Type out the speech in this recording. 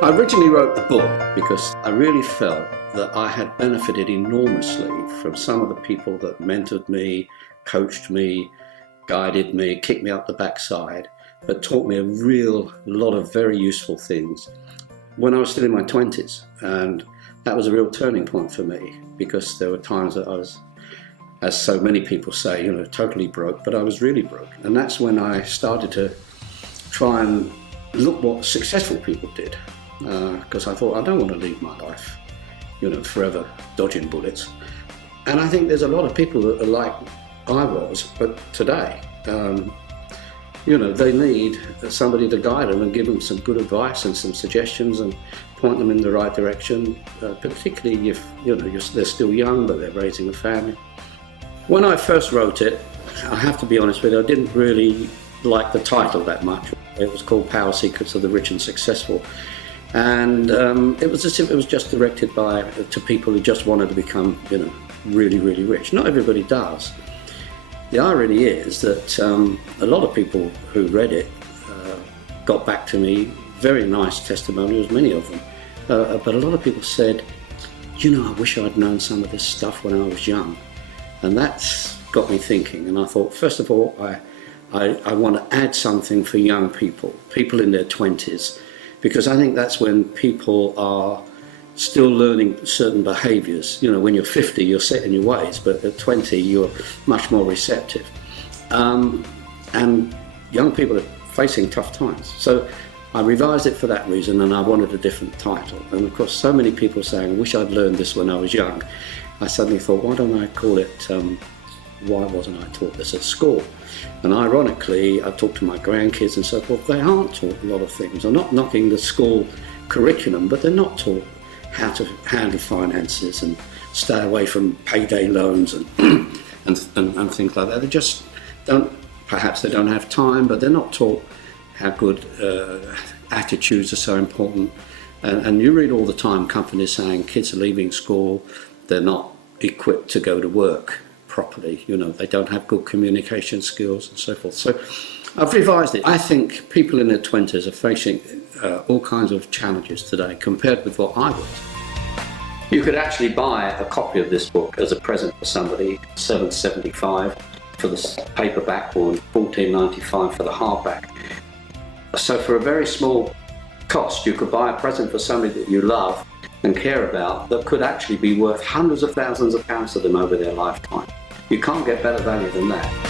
I originally wrote the book because I really felt that I had benefited enormously from some of the people that mentored me, coached me, guided me, kicked me up the backside, but taught me a real lot of very useful things when I was still in my 20s. And that was a real turning point for me, because there were times that I was, as so many people say, totally broke, but I was really broke. And that's when I started to try and look what successful people did, because I thought, I don't want to leave my life, forever dodging bullets. And I think there's a lot of people that are like I was, but today, they need somebody to guide them and give them some good advice and some suggestions and point them in the right direction, particularly if they're still young but they're raising a family. When I first wrote it, I have to be honest with you, I didn't really like the title that much. It was called Power Secrets of the Rich and Successful, and it was as if it was just directed to people who just wanted to become really, really rich. Not everybody does. The irony is that a lot of people who read it got back to me, very nice testimonials, many of them, but a lot of people said, I wish I'd known some of this stuff when I was young. And that's got me thinking, and I thought, first of all, I want to add something for young people in their 20s, because I think that's when people are still learning certain behaviours. When you're 50, you're set in your ways, but at 20, you're much more receptive. And young people are facing tough times. So I revised it for that reason, and I wanted a different title. And of course, so many people saying, I wish I'd learned this when I was young. I suddenly thought, why don't I call it, Why Wasn't I Taught This at School? And ironically, I've talked to my grandkids and so forth, they aren't taught a lot of things. I'm not knocking the school curriculum, but they're not taught how to handle finances and stay away from payday loans and things like that. They just don't, perhaps they don't have time, but they're not taught how good attitudes are so important. And you read all the time companies saying kids are leaving school, they're not equipped to go to work properly, they don't have good communication skills and so forth. So I've revised it. I think people in their 20s are facing all kinds of challenges today compared with what I was. You could actually buy a copy of this book as a present for somebody, $7.75 for the paperback or $14.95 for the hardback. So for a very small cost, you could buy a present for somebody that you love and care about that could actually be worth hundreds of thousands of pounds to them over their lifetime. You can't get better value than that.